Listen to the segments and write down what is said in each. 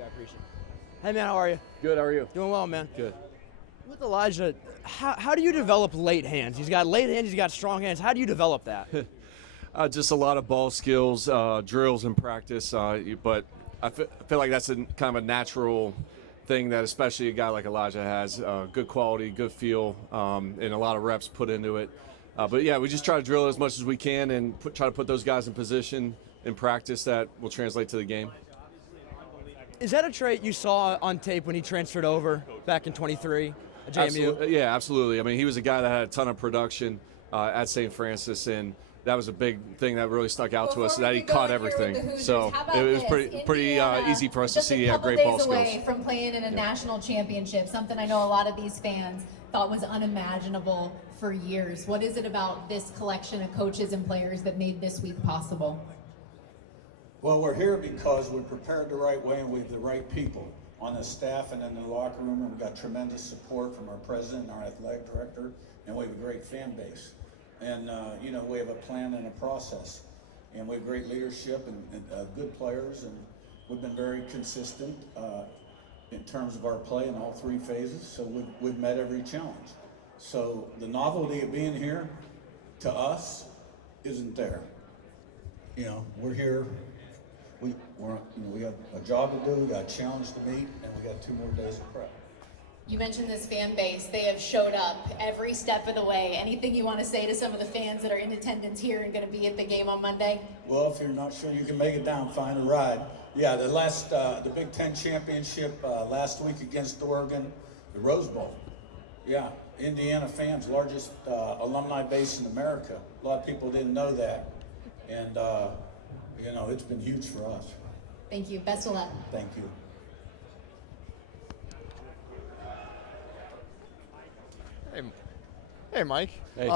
you. I appreciate it. Hey, man, how are you? Good, how are you? Doing well, man. Good. With Elijah, how do you develop late hands? He's got late hands, he's got strong hands. How do you develop that? Just a lot of ball skills, drills in practice, but I feel like that's kind of a natural thing that especially a guy like Elijah has. Good quality, good feel, and a lot of reps put into it. But yeah, we just try to drill as much as we can and try to put those guys in position in practice that will translate to the game. Is that a trait you saw on tape when he transferred over back in 23 at JMU? Absolutely. Yeah, absolutely. I mean, he was a guy that had a ton of production at St. Francis, and that was a big thing that really stuck out to us, that he caught everything. So it was pretty easy for us to see he had great ball skills. Away from playing in a national championship, something I know a lot of these fans thought was unimaginable for years. What is it about this collection of coaches and players that made this week possible? Well, we're here because we're prepared the right way and we have the right people on the staff and in the locker room, and we've got tremendous support from our president and our athletic director, and we have a great fan base. And, we have a plan and a process, and we have great leadership and good players, and we've been very consistent in terms of our play in all three phases, so we've met every challenge. So the novelty of being here, to us, isn't there. We're here. We got a job to do, we got a challenge to meet, and we got 2 more days of prep. You mentioned this fan base. They have showed up every step of the way. Anything you want to say to some of the fans that are in attendance here and going to be at the game on Monday? Well, if you're not sure you can make it down, find a ride. Yeah, the Big Ten Championship last week against Oregon, the Rose Bowl. Yeah, Indiana fans, largest alumni base in America. A lot of people didn't know that. And, it's been huge for us. Thank you. Best of luck. Thank you. Hey, Mike. Hey.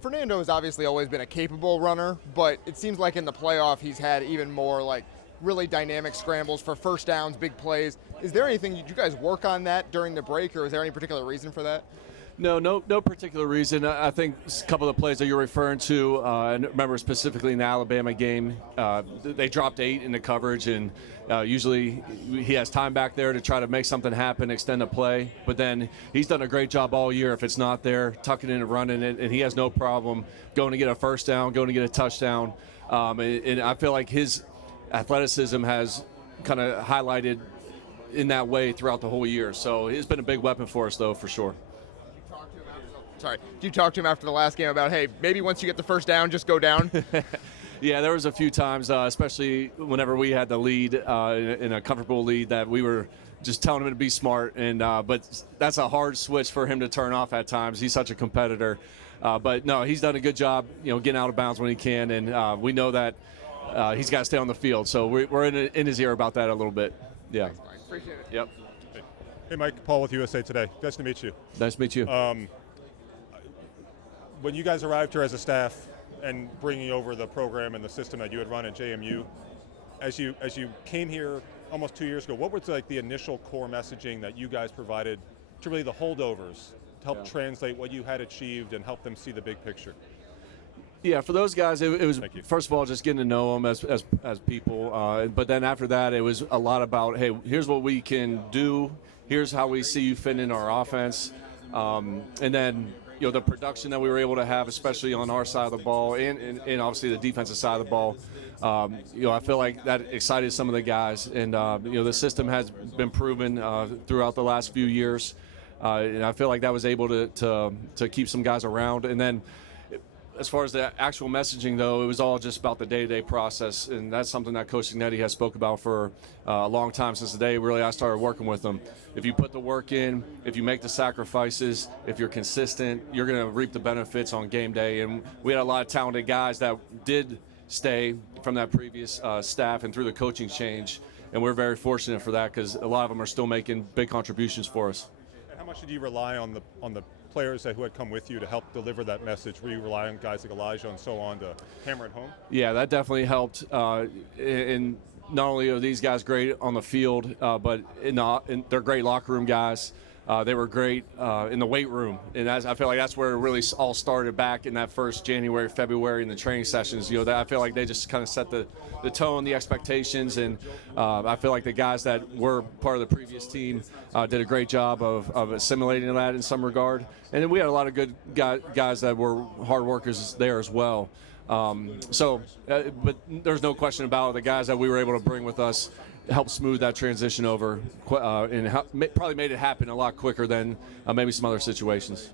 Fernando has obviously always been a capable runner, but it seems like in the playoff he's had even more really dynamic scrambles for first downs, big plays. Is there anything, did you guys work on that during the break, or is there any particular reason for that? No particular reason. I think a couple of the plays that you're referring to, and remember specifically in the Alabama game, they dropped 8 in the coverage, and usually he has time back there to try to make something happen, extend a play. But then he's done a great job all year. If it's not there, tucking in and running it, and he has no problem going to get a first down, going to get a touchdown. And I feel like his athleticism has kind of highlighted in that way throughout the whole year. So he's been a big weapon for us, though, for sure. Did you talk to him after the last game about, hey, maybe once you get the first down, just go down? Yeah, there was a few times, especially whenever we had the lead, in a comfortable lead, that we were just telling him to be smart. And but that's a hard switch for him to turn off at times. He's such a competitor. But no, he's done a good job, getting out of bounds when he can. And we know that he's got to stay on the field. So we're in his ear about that a little bit. Yeah. Thanks, Mike. Appreciate it. Yep. Hey, Mike, Paul with USA Today. Nice to meet you. Nice to meet you. When you guys arrived here as a staff and bringing over the program and the system that you had run at JMU, as you came here almost 2 years ago, what was the initial core messaging that you guys provided to really the holdovers to help translate what you had achieved and help them see the big picture? Yeah, for those guys, it was first of all just getting to know them as people, but then after that, it was a lot about, hey, here's what we can do, here's how we see you fit in our offense, and then the production that we were able to have, especially on our side of the ball, and obviously the defensive side of the ball. I feel like that excited some of the guys, and the system has been proven throughout the last few years, and I feel like that was able to keep some guys around. And then as far as the actual messaging, though, it was all just about the day-to-day process, and that's something that Coach Cignetti has spoke about for a long time, since the day really I started working with him. If you put the work in, if you make the sacrifices, if you're consistent, you're going to reap the benefits on game day. And we had a lot of talented guys that did stay from that previous staff and through the coaching change, and we're very fortunate for that because a lot of them are still making big contributions for us. And how much did you rely on the players who had come with you to help deliver that message? Were you relying on guys like Elijah and so on to hammer it home? Yeah, that definitely helped. And not only are these guys great on the field, but they're great locker room guys. They were great in the weight room, and I feel like that's where it really all started back in that first January, February in the training sessions. I feel like they just kind of set the tone, the expectations, and I feel like the guys that were part of the previous team did a great job of assimilating that in some regard. And then we had a lot of good guys that were hard workers there as well. But there's no question about the guys that we were able to bring with us helped smooth that transition over and probably made it happen a lot quicker than maybe some other situations.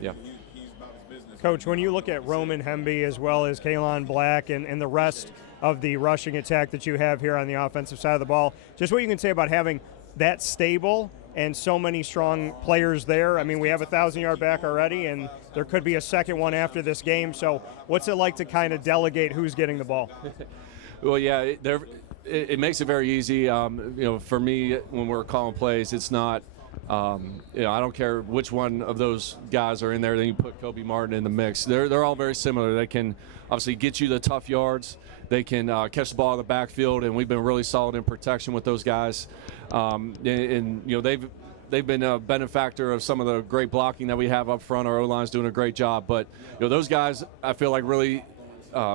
Yeah. Coach, when you look at Roman Hemby as well as Kaelon Black and the rest of the rushing attack that you have here on the offensive side of the ball, just what you can say about having that stable and so many strong players there. I mean, we have a 1,000-yard back already, and there could be a second one after this game. So what's it like to kind of delegate who's getting the ball? Well, yeah, it makes it very easy. For me, when we're calling plays, it's not, I don't care which one of those guys are in there. Then you put Kobe Martin in the mix. They're all very similar. They can obviously get you the tough yards. They can catch the ball in the backfield, and we've been really solid in protection with those guys. They've been a benefactor of some of the great blocking that we have up front. Our O-line's doing a great job. But those guys, I feel like really,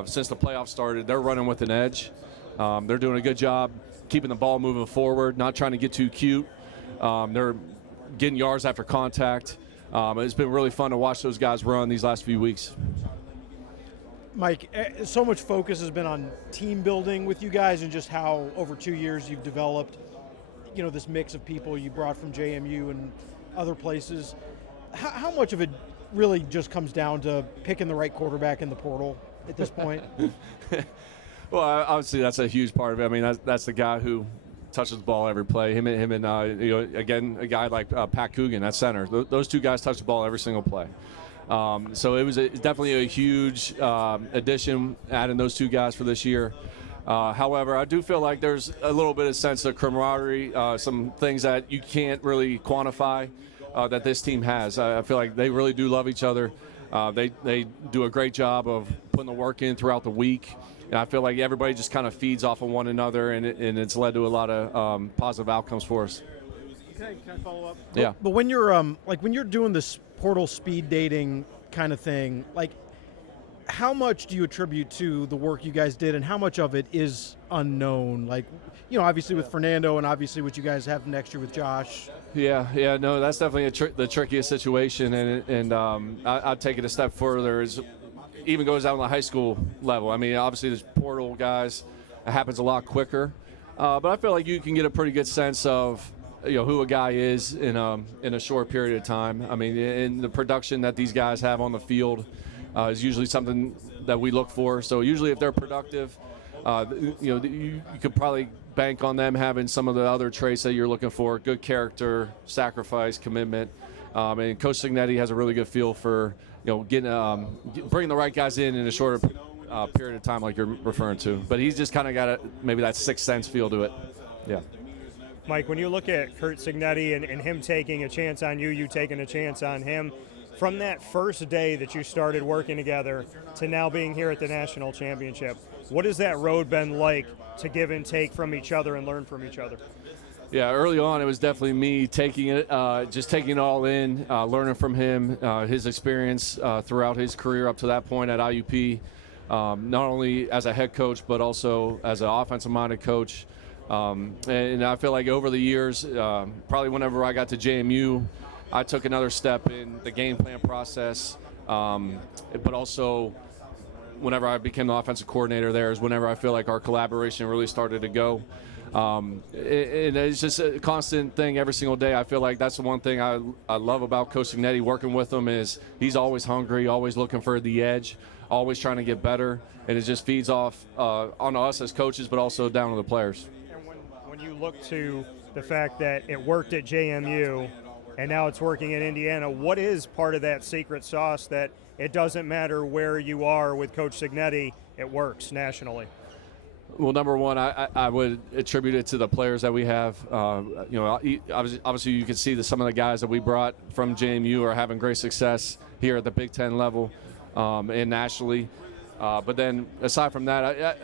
since the playoffs started, they're running with an edge. They're doing a good job keeping the ball moving forward, not trying to get too cute. They're getting yards after contact. It's been really fun to watch those guys run these last few weeks. Mike, so much focus has been on team building with you guys and just how over 2 years you've developed, this mix of people you brought from JMU and other places. How much of it really just comes down to picking the right quarterback in the portal at this point? Well, obviously that's a huge part of it. I mean, that's the guy who touches the ball every play. Him and again, a guy like Pat Coogan at center. Those two guys touch the ball every single play. So it was definitely a huge addition, adding those two guys for this year. However, I do feel like there's a little bit of sense of camaraderie, some things that you can't really quantify that this team has. I feel like they really do love each other. They do a great job of putting the work in throughout the week. And I feel like everybody just kind of feeds off of one another, and it's led to a lot of positive outcomes for us. Can I follow up? Yeah. But when you're when you're doing this portal speed dating kind of thing, how much do you attribute to the work you guys did, and how much of it is unknown? Obviously with Fernando, and obviously what you guys have next year with Josh. Yeah, no, that's definitely the trickiest situation, and I'd take it a step further. Even goes out on the high school level. I mean, obviously there's portal guys. It happens a lot quicker, but I feel like you can get a pretty good sense of who a guy is in a short period of time. I mean, in the production that these guys have on the field is usually something that we look for. So usually if they're productive, you could probably bank on them having some of the other traits that you're looking for: good character, sacrifice, commitment. And Coach Cignetti has a really good feel for bringing the right guys in a shorter period of time, like you're referring to. But he's just kind of got maybe that sixth sense feel to it. Yeah. Mike, when you look at Curt Cignetti and him taking a chance on you taking a chance on him, from that first day that you started working together to now being here at the national championship, what has that road been like to give and take from each other and learn from each other? Yeah, early on it was definitely me taking it, just taking it all in, learning from him, his experience throughout his career up to that point at IUP, not only as a head coach but also as an offensive-minded coach. And I feel like over the years, probably whenever I got to JMU, I took another step in the game plan process, but also whenever I became the offensive coordinator there is whenever I feel like our collaboration really started to go. And it's just a constant thing every single day. I feel like that's the one thing I love about Coach Cignetti, working with him, is he's always hungry, always looking for the edge, always trying to get better, and it just feeds off on us as coaches, but also down to the players. And when you look to the fact that it worked at JMU and now it's working in Indiana, what is part of that secret sauce that it doesn't matter where you are with Coach Cignetti, it works nationally? Well, number one, I would attribute it to the players that we have. Obviously you can see that some of the guys that we brought from JMU are having great success here at the Big Ten level and nationally. But then aside from that,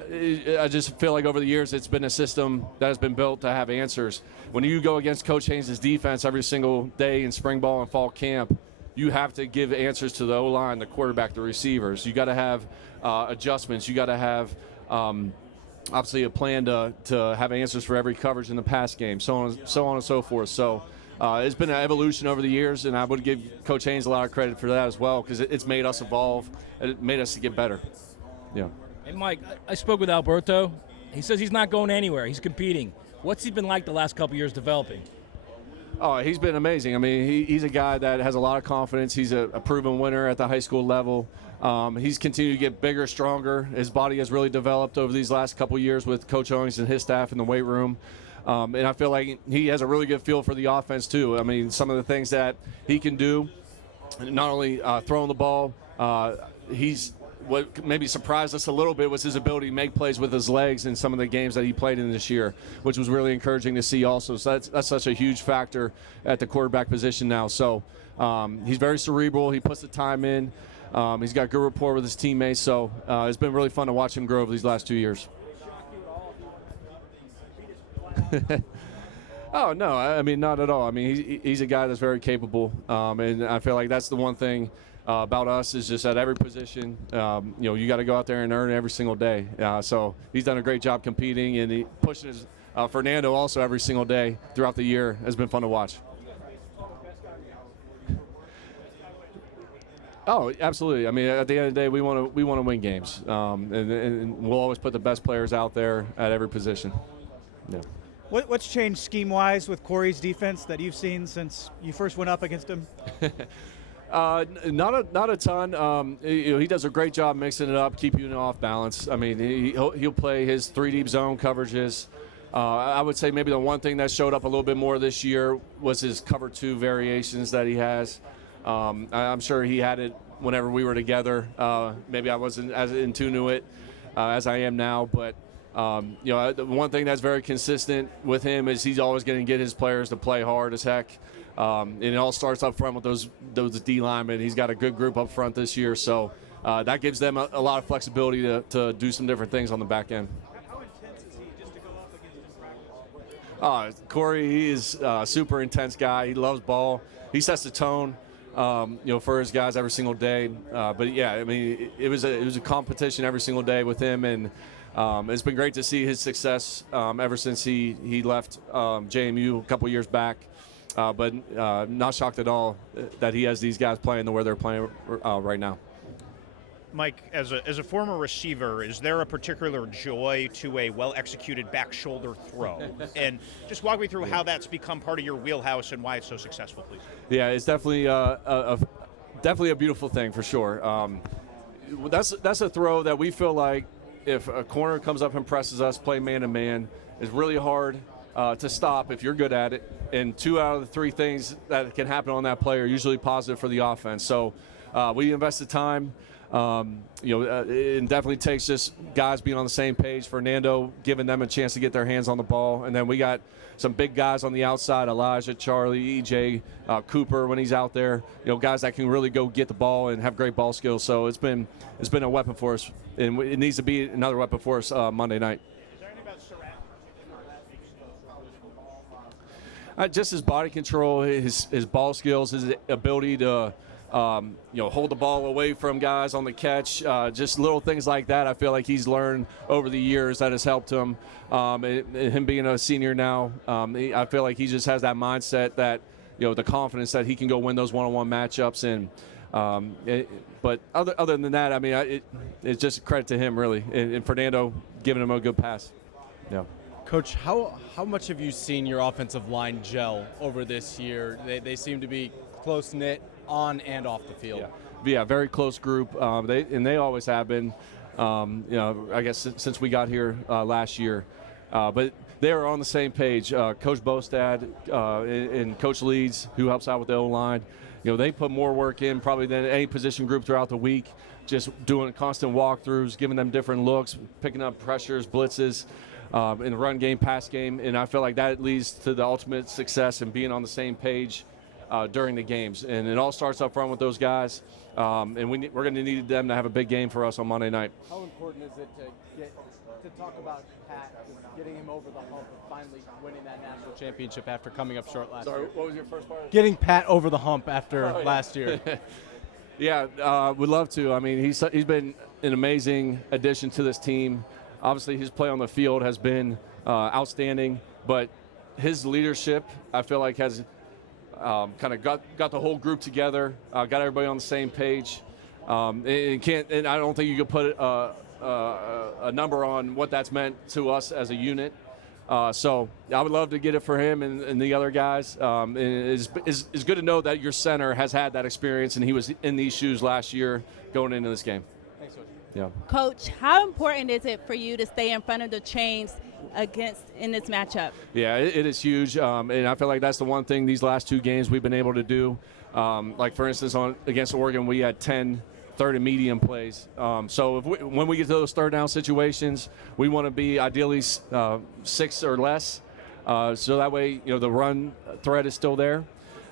I just feel like over the years it's been a system that has been built to have answers. When you go against Coach Haynes' defense every single day in spring ball and fall camp, you have to give answers to the O-line, the quarterback, the receivers. You got to have adjustments. You got to have obviously a plan to have answers for every coverage in the pass game, so on and so forth. So it's been an evolution over the years, and I would give Coach Haynes a lot of credit for that as well, because it's made us evolve and it made us to get better. Yeah. Hey, Mike, I spoke with Alberto. He says he's not going anywhere. He's competing. What's he been like the last couple years developing? Oh, he's been amazing. I mean, he's a guy that has a lot of confidence. He's a proven winner at the high school level. He's continued to get bigger, stronger. His body has really developed over these last couple years with Coach Owings and his staff in the weight room. And I feel like he has a really good feel for the offense, too. I mean, some of the things that he can do, not only throwing the ball, what maybe surprised us a little bit was his ability to make plays with his legs in some of the games that he played in this year, which was really encouraging to see also. So that's such a huge factor at the quarterback position now. So he's very cerebral. He puts the time in. He's got good rapport with his teammates. So it's been really fun to watch him grow over these last 2 years. Oh, no, I mean, not at all. I mean, he's a guy that's very capable, and I feel like that's the one thing about us is just at every position, you got to go out there and earn it every single day. So he's done a great job competing, and he pushes Fernando also every single day throughout the year. Has been fun to watch. Oh, absolutely. I mean, at the end of the day, we want to win games, and we'll always put the best players out there at every position. Yeah. What's changed scheme-wise with Corey's defense that you've seen since you first went up against him? Not a ton. He does a great job mixing it up, keeping you off balance. I mean, he'll play his 3 deep zone coverages. I would say maybe the one thing that showed up a little bit more this year was his cover 2 variations that he has. I'm sure he had it whenever we were together. Maybe I wasn't as in tune to it as I am now, but the one thing that's very consistent with him is he's always going to get his players to play hard as heck. And it all starts up front with those D linemen. He's got a good group up front this year, so that gives them a lot of flexibility to do some different things on the back end. How intense is he just to go up against him? Corey, he is a super intense guy. He loves ball. He sets the tone, for his guys every single day. But yeah, I mean, it was a competition every single day with him, and it's been great to see his success ever since he left JMU a couple years back. But not shocked at all that he has these guys playing the way they're playing right now. Mike, as a former receiver, is there a particular joy to a well-executed back shoulder throw? And just walk me through how that's become part of your wheelhouse and why it's so successful, please. Yeah, it's definitely definitely a beautiful thing for sure. That's a throw that we feel like if a corner comes up and presses us, play man-to-man, is really hard to stop if you're good at it. And 2 out of the 3 things that can happen on that play are usually positive for the offense. So we invest the time. It definitely takes just guys being on the same page. Fernando giving them a chance to get their hands on the ball. And then we got some big guys on the outside, Elijah, Charlie, EJ, Cooper when he's out there. Guys that can really go get the ball and have great ball skills. So it's been a weapon for us. And it needs to be another weapon for us Monday night. Just his body control, his ball skills, his ability to hold the ball away from guys on the catch, just little things like that. I feel like he's learned over the years that has helped him. Him being a senior now, I feel like he just has that mindset that the confidence that he can go win those one-on-one matchups. And but other than that, I mean, it's just a credit to him really, and Fernando giving him a good pass. Yeah. Coach, how much have you seen your offensive line gel over this year? They seem to be close-knit on and off the field. Yeah, very close group. They always have been, I guess since we got here last year. But they are on the same page. Coach Bostad and Coach Leeds, who helps out with the O-line, they put more work in probably than any position group throughout the week, just doing constant walkthroughs, giving them different looks, picking up pressures, blitzes, in the run game, pass game, and I feel like that leads to the ultimate success and being on the same page during the games. And it all starts up front with those guys. And we're going to need them to have a big game for us on Monday night. How important is it to talk about Pat, getting him over the hump and finally winning that national championship after coming up short last year? Sorry, what was your first part? Getting Pat over the hump after last year. Yeah, we'd love to. I mean, he's been an amazing addition to this team. Obviously, his play on the field has been outstanding, but his leadership, I feel like, has kind of got the whole group together, got everybody on the same page. And I don't think you could put a number on what that's meant to us as a unit. So I would love to get it for him and the other guys. And it's good to know that your center has had that experience, and he was in these shoes last year going into this game. Thanks, Coach. Yeah. Coach, how important is it for you to stay in front of the chains in this matchup? Yeah, it is huge, and I feel like that's the one thing these last two games we've been able to do. Like, for instance, against Oregon, we had 10 third and medium plays. So when we get to those third down situations, we want to be ideally 6 or less, so that way the run threat is still there.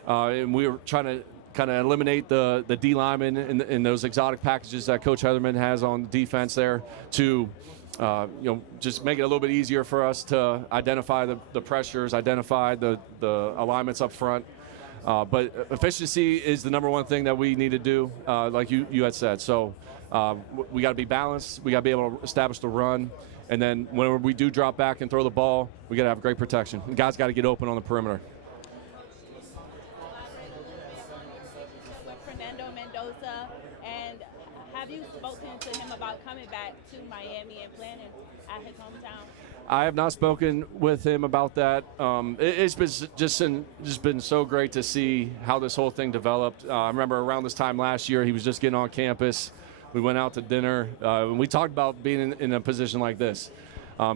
And we were trying to kind of eliminate the D linemen in those exotic packages that Coach Heatherman has on defense there to just make it a little bit easier for us to identify the pressures, identify the alignments up front. But efficiency is the number one thing that we need to do, like you had said. So we got to be balanced. We got to be able to establish the run. And then when we do drop back and throw the ball, we got to have great protection. And guys got to get open on the perimeter. Fernando Mendoza, and have you spoken to him about coming back to Miami and playing at his hometown? I have not spoken with him about that. It's been just been so great to see how this whole thing developed. I remember around this time last year, he was just getting on campus. We went out to dinner, and we talked about being in a position like this.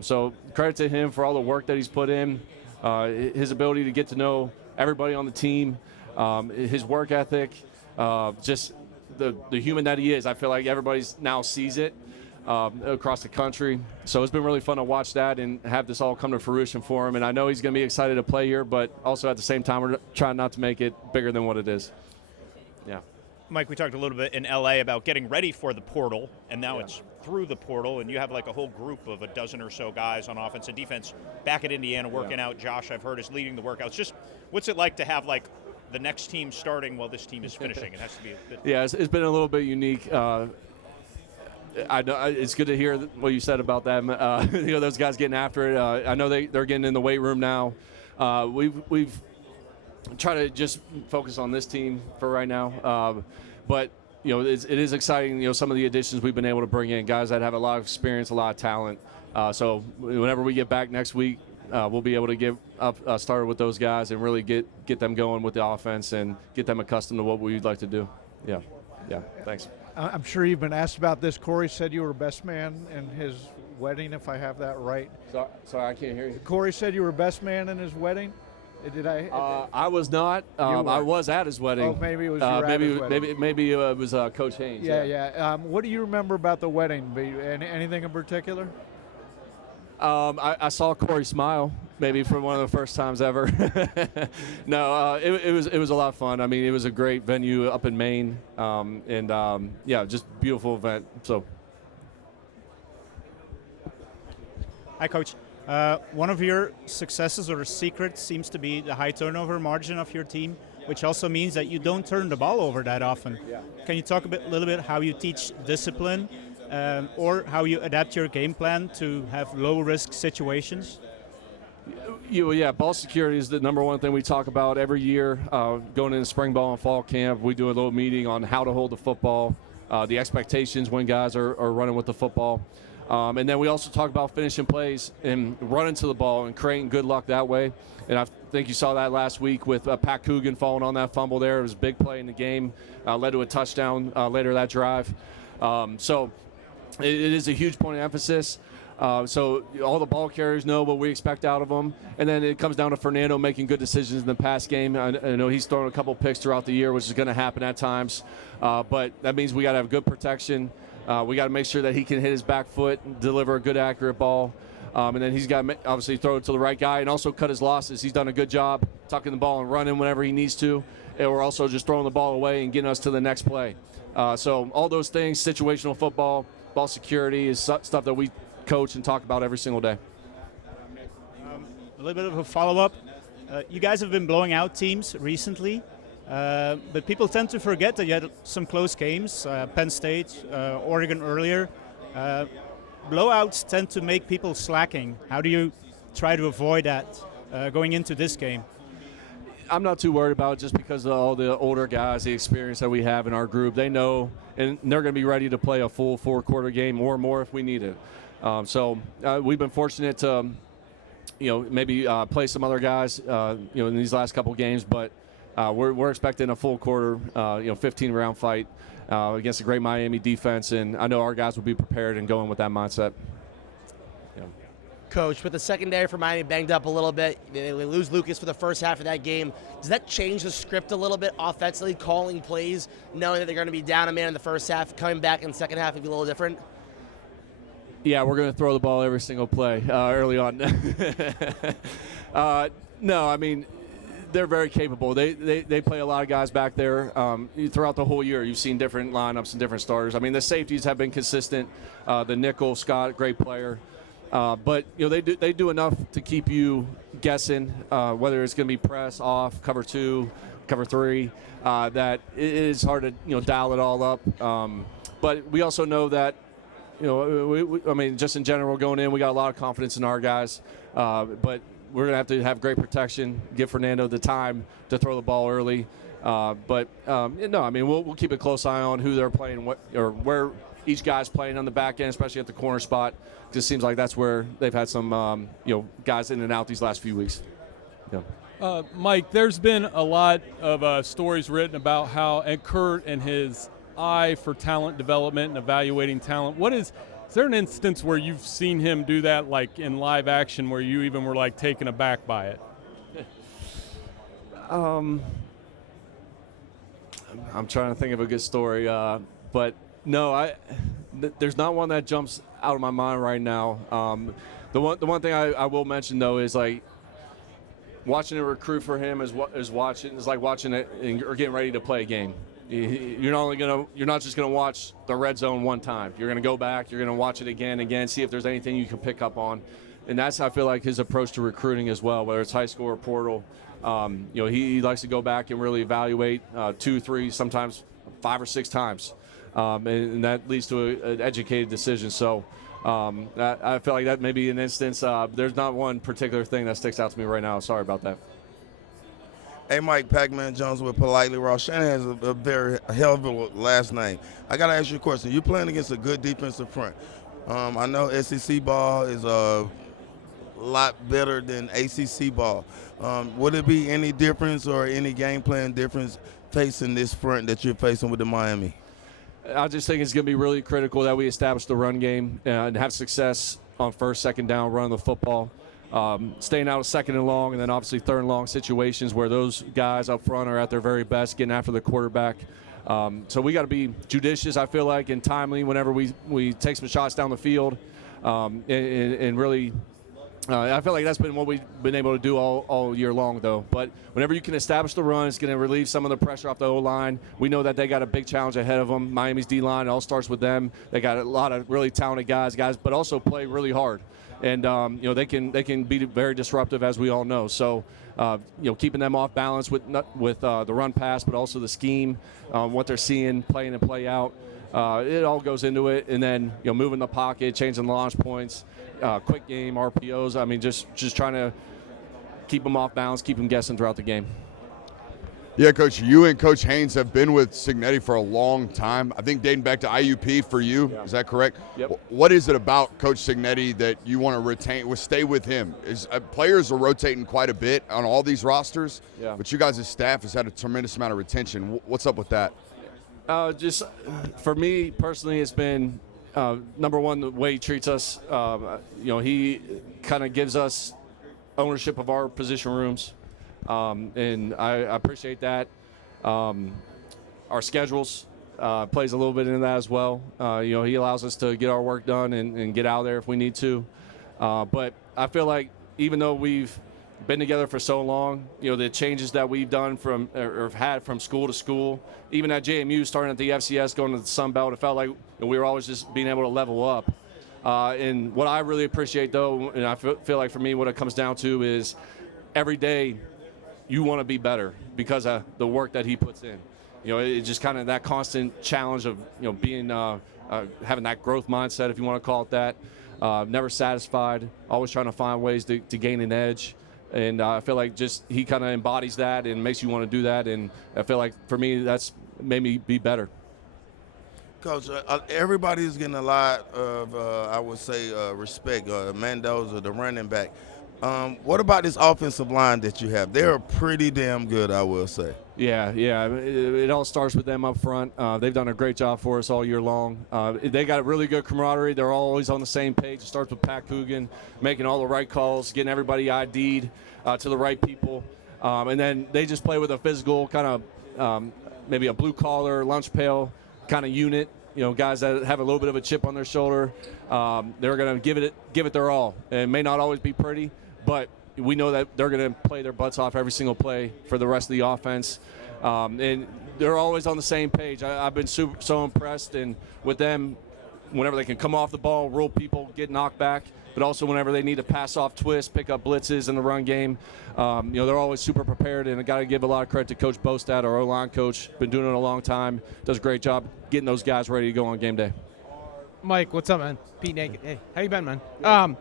So credit to him for all the work that he's put in, his ability to get to know everybody on the team, his work ethic, just the human that he is. I feel like everybody's now sees it. Across the country. So it's been really fun to watch that and have this all come to fruition for him. And I know he's going to be excited to play here, but also at the same time, we're trying not to make it bigger than what it is. Yeah. Mike, we talked a little bit in LA about getting ready for the portal, and now it's through the portal, and you have like a whole group of a dozen or so guys on offense and defense back at Indiana working out. Josh, I've heard, is leading the workouts. Just what's it like to have like the next team starting while this team is finishing? It has to be a bit. Yeah, it's been a little bit unique. I know it's good to hear what you said about them. Those guys getting after it. I know they're getting in the weight room now. We've tried to just focus on this team for right now. But it is exciting. Some of the additions we've been able to bring in, guys that have a lot of experience, a lot of talent. So whenever we get back next week, we'll be able to get up started with those guys and really get them going with the offense and get them accustomed to what we'd like to do. Yeah. Thanks. I'm sure you've been asked about this. Corey said you were best man in his wedding, if I have that right. Sorry, I can't hear you. Corey said you were best man in his wedding. Did I? I was not. I was at his wedding. Oh, maybe it was your wedding. Maybe it was Coach Haynes. Yeah. What do you remember about the wedding? Anything in particular? I saw Corey smile, maybe for one of the first times ever. No, it was a lot of fun. I mean, it was a great venue up in Maine, and just beautiful event. So, hi, Coach. One of your successes or secrets seems to be the high turnover margin of your team, which also means that you don't turn the ball over that often. Yeah. Can you talk a little bit how you teach discipline? Or how you adapt your game plan to have low-risk situations? Ball security is the number one thing we talk about every year. Going into spring ball and fall camp, we do a little meeting on how to hold the football, the expectations when guys are running with the football. And then we also talk about finishing plays and running to the ball and creating good luck that way. And I think you saw that last week with Pat Coogan falling on that fumble there. It was a big play in the game, led to a touchdown later that drive. So it is a huge point of emphasis. So all the ball carriers know what we expect out of them. And then it comes down to Fernando making good decisions in the pass game. I know he's thrown a couple picks throughout the year, which is going to happen at times. But that means we got to have good protection. We got to make sure that he can hit his back foot and deliver a good, accurate ball. And then he's got to obviously throw it to the right guy and also cut his losses. He's done a good job tucking the ball and running whenever he needs to. and we're also just throwing the ball away and getting us to the next play. So all those things, situational football, ball security, is stuff that we coach and talk about every single day. A little bit of a follow-up. You guys have been blowing out teams recently, but people tend to forget that you had some close games, Penn State, Oregon earlier. Blowouts tend to make people slacking. How do you try to avoid that going into this game? I'm not too worried about it just because of all the older guys, the experience that we have in our group. They know, and they're going to be ready to play a full 4-quarter game or more if we need it. So we've been fortunate to, maybe play some other guys, in these last couple games, but we're expecting a full quarter, 15-round fight against a great Miami defense, and I know our guys will be prepared and going with that mindset. Coach, with the secondary for Miami banged up a little bit, they lose Lucas for the first half of that game. Does that change the script a little bit offensively, calling plays, knowing that they're going to be down a man in the first half, coming back in the second half, it'd be a little different? Yeah, we're going to throw the ball every single play early on. No, I mean, they're very capable. They play a lot of guys back there. Throughout the whole year, you've seen different lineups and different starters. I mean, the safeties have been consistent. The nickel, Scott, great player. But they do enough to keep you guessing, whether it's going to be press, off, cover 2, cover 3, that it is hard to dial it all up. But we also know that just in general going in, we got a lot of confidence in our guys. But we're going to have great protection, give Fernando the time to throw the ball early. We'll keep a close eye on who they're playing, where each guy's playing on the back end, especially at the corner spot. Just seems like that's where they've had some, guys in and out these last few weeks. Yeah. Mike, there's been a lot of stories written about how Curt and his eye for talent development and evaluating talent. Is there an instance where you've seen him do that, like in live action, where you even were like taken aback by it? I'm trying to think of a good story, but no, there's not one that jumps out of my mind right now. The one thing I will mention though is like watching a recruit for him is like watching it or getting ready to play a game. You're not just gonna watch the red zone one time. You're gonna go back. You're gonna watch it again, see if there's anything you can pick up on, and that's how I feel like his approach to recruiting as well, whether it's high school or portal. He likes to go back and really evaluate 2, 3, sometimes 5 or 6 times, and that leads to an educated decision. So I feel like that may be an instance. There's not one particular thing that sticks out to me right now. Sorry about that. Hey, Mike, Pac-Man Jones with Politely Raw. Shanahan has a very hell of a last name. I got to ask you a question. You're playing against a good defensive front. I know SEC ball is a lot better than ACC ball. Would it be any difference or any game plan difference facing this front that you're facing with the Miami? I just think it's going to be really critical that we establish the run game and have success on first, second down, running the football. Staying out of second and long, and then obviously third and long situations where those guys up front are at their very best, getting after the quarterback. So we got to be judicious, I feel like, and timely whenever we take some shots down the field, and really. I feel like that's been what we've been able to do all year long, though. But whenever you can establish the run, it's going to relieve some of the pressure off the O-line. We know that they got a big challenge ahead of them. Miami's D-line, it all starts with them. They got a lot of really talented guys, but also play really hard. And, they can be very disruptive, as we all know. So, keeping them off balance with the run pass, but also the scheme, what they're seeing, playing and play out. It all goes into it. And then, moving the pocket, changing launch points, quick game, RPOs. I mean, just trying to keep them off balance, keep them guessing throughout the game. Yeah, Coach, you and Coach Haynes have been with Cignetti for a long time. I think dating back to IUP for you. Yeah. Is that correct? Yep. What is it about Coach Cignetti that you want to stay with him? Players are rotating quite a bit on all these rosters, yeah. But you guys' staff has had a tremendous amount of retention. What's up with that? Just for me personally, it's been number one, the way he treats us. He kind of gives us ownership of our position rooms. And I appreciate that. Our schedules plays a little bit into that as well. He allows us to get our work done and get out there if we need to. But I feel like even though we've been together for so long. You know, the changes that we've done from or have had from school to school, even at JMU, starting at the FCS, going to the Sun Belt, it felt like we were always just being able to level up. And what I really appreciate, though, and I feel like for me what it comes down to is every day you want to be better because of the work that he puts in. You know, it's just kind of that constant challenge of, you know, being having that growth mindset, if you want to call it that. Never satisfied, always trying to find ways to gain an edge. And I feel like just he kind of embodies that and makes you want to do that. And I feel like for me, that's made me be better. Coach, everybody's getting a lot of, I would say, respect. Mendoza, the running back. What about this offensive line that you have? They're pretty damn good, I will say. Yeah. It all starts with them up front. They've done a great job for us all year long. They got a really good camaraderie. They're always on the same page. It starts with Pat Coogan making all the right calls, getting everybody ID'd to the right people. And then they just play with a physical kind of maybe a blue-collar, lunch pail kind of unit. You know, guys that have a little bit of a chip on their shoulder. They're going to give it their all. And it may not always be pretty, but we know that they're going to play their butts off every single play for the rest of the offense. And they're always on the same page. I've been so impressed and with them whenever they can come off the ball, roll people, get knocked back, but also whenever they need to pass off twists, pick up blitzes in the run game. You know, they're always super prepared, and I got to give a lot of credit to Coach Bostad, our O-line coach. Been doing it a long time. Does a great job getting those guys ready to go on game day. Mike, what's up, man? Pete Naked. Hey, how you been, man?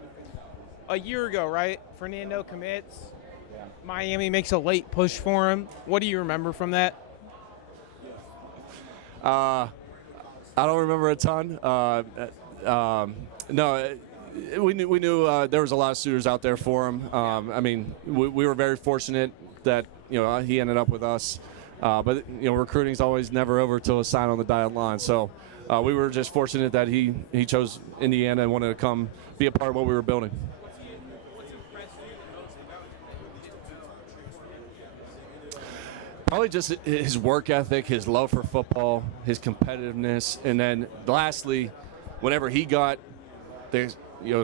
A year ago, right? Fernando commits. Yeah. Miami makes a late push for him. What do you remember from that? I don't remember a ton. No, we knew there was a lot of suitors out there for him. I mean, we were very fortunate that, you know, he ended up with us. But, you know, recruiting's always never over till it's signed on the dotted line. So we were just fortunate that he chose Indiana and wanted to come be a part of what we were building. Probably just his work ethic, his love for football, his competitiveness, and then lastly, whenever he got kind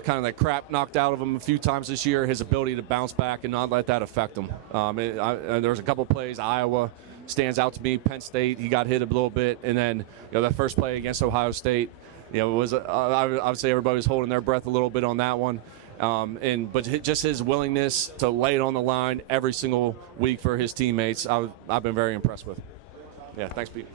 of that crap knocked out of him a few times this year, his ability to bounce back and not let that affect him. There was a couple plays. Iowa stands out to me. Penn State, he got hit a little bit, and then that first play against Ohio State, it was I would say everybody was holding their breath a little bit on that one. But just his willingness to lay it on the line every single week for his teammates, I've been very impressed with. Yeah, thanks, Pete.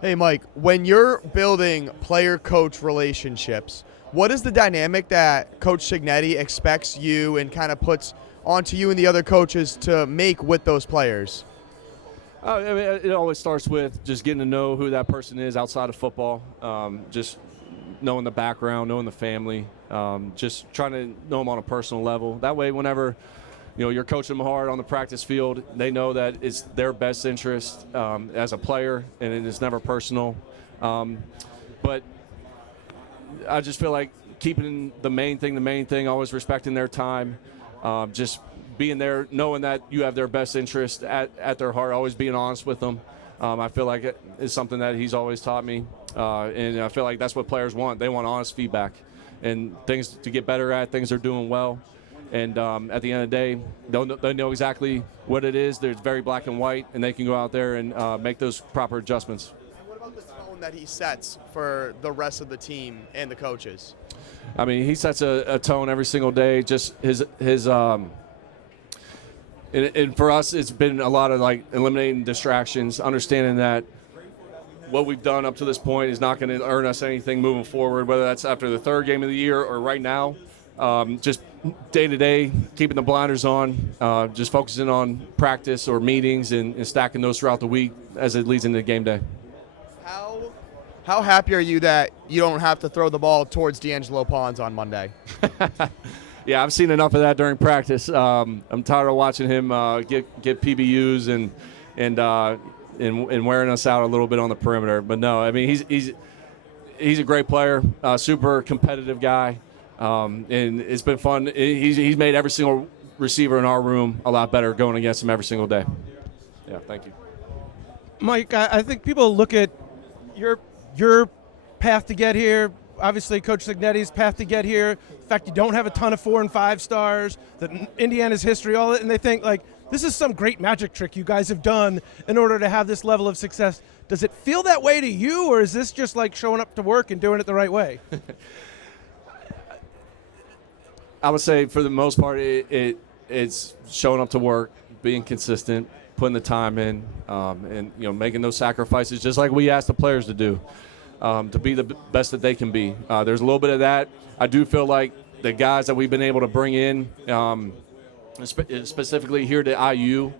Hey, Mike, when you're building player-coach relationships, what is the dynamic that Coach Cignetti expects you and kind of puts onto you and the other coaches to make with those players? I mean, it always starts with just getting to know who that person is outside of football, just knowing the background, knowing the family, just trying to know them on a personal level. That way, whenever you're coaching them hard on the practice field, they know that it's their best interest as a player, and it is never personal. But I just feel like keeping the main thing, always respecting their time, just being there, knowing that you have their best interest at their heart, always being honest with them. I feel like it is something that he's always taught me, and I feel like that's what players want. They want honest feedback and things to get better at, things they're doing well. And at the end of the day, they know exactly what it is. They're very black and white, and they can go out there and make those proper adjustments. And what about the tone that he sets for the rest of the team and the coaches? I mean, he sets a tone every single day. Just his and for us, it's been a lot of like eliminating distractions, understanding that what we've done up to this point is not going to earn us anything moving forward, whether that's after the third game of the year or right now. Just day to day, keeping the blinders on, just focusing on practice or meetings and stacking those throughout the week as it leads into game day. How happy are you that you don't have to throw the ball towards D'Angelo Pons on Monday? Yeah, I've seen enough of that during practice. I'm tired of watching him get PBUs and wearing us out a little bit on the perimeter. But no, I mean he's a great player, super competitive guy, and it's been fun. He's made every single receiver in our room a lot better going against him every single day. Yeah, thank you, Mike. I think people look at your path to get here. obviously Coach Cignetti's path to get here, the fact you don't have a ton of 4 and 5 stars, that Indiana's history, all that, and they think like this is some great magic trick you guys have done in order to have this level of success. Does it feel that way to you, or is this just like showing up to work and doing it the right way? I would say for the most part, it's showing up to work, being consistent, putting the time in, and making those sacrifices just like we ask the players to do, to be the best that they can be. There's a little bit of that. I do feel like the guys that we've been able to bring in, specifically here to IU,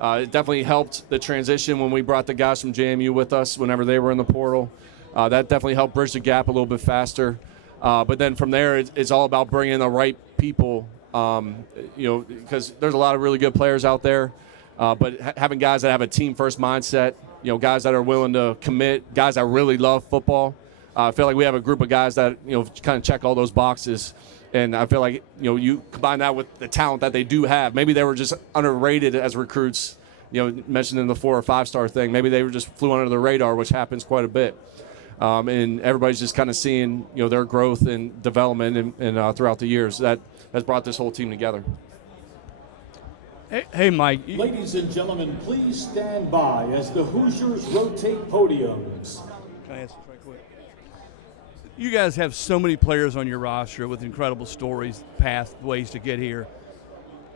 it definitely helped the transition when we brought the guys from JMU with us whenever they were in the portal. That definitely helped bridge the gap a little bit faster. But then from there, it's all about bringing the right people, because there's a lot of really good players out there. But having guys that have a team-first mindset, guys that are willing to commit, guys that really love football. I feel like we have a group of guys that, kind of check all those boxes. And I feel like, you combine that with the talent that they do have. Maybe they were just underrated as recruits, mentioned in the 4 or 5 star thing. Maybe they were just flew under the radar, which happens quite a bit. And everybody's just kind of seeing, their growth and development and throughout the years. That has brought this whole team together. Hey, Mike. Ladies and gentlemen, please stand by as the Hoosiers rotate podiums. Can I ask this right quick? You guys have so many players on your roster with incredible stories, pathways to get here.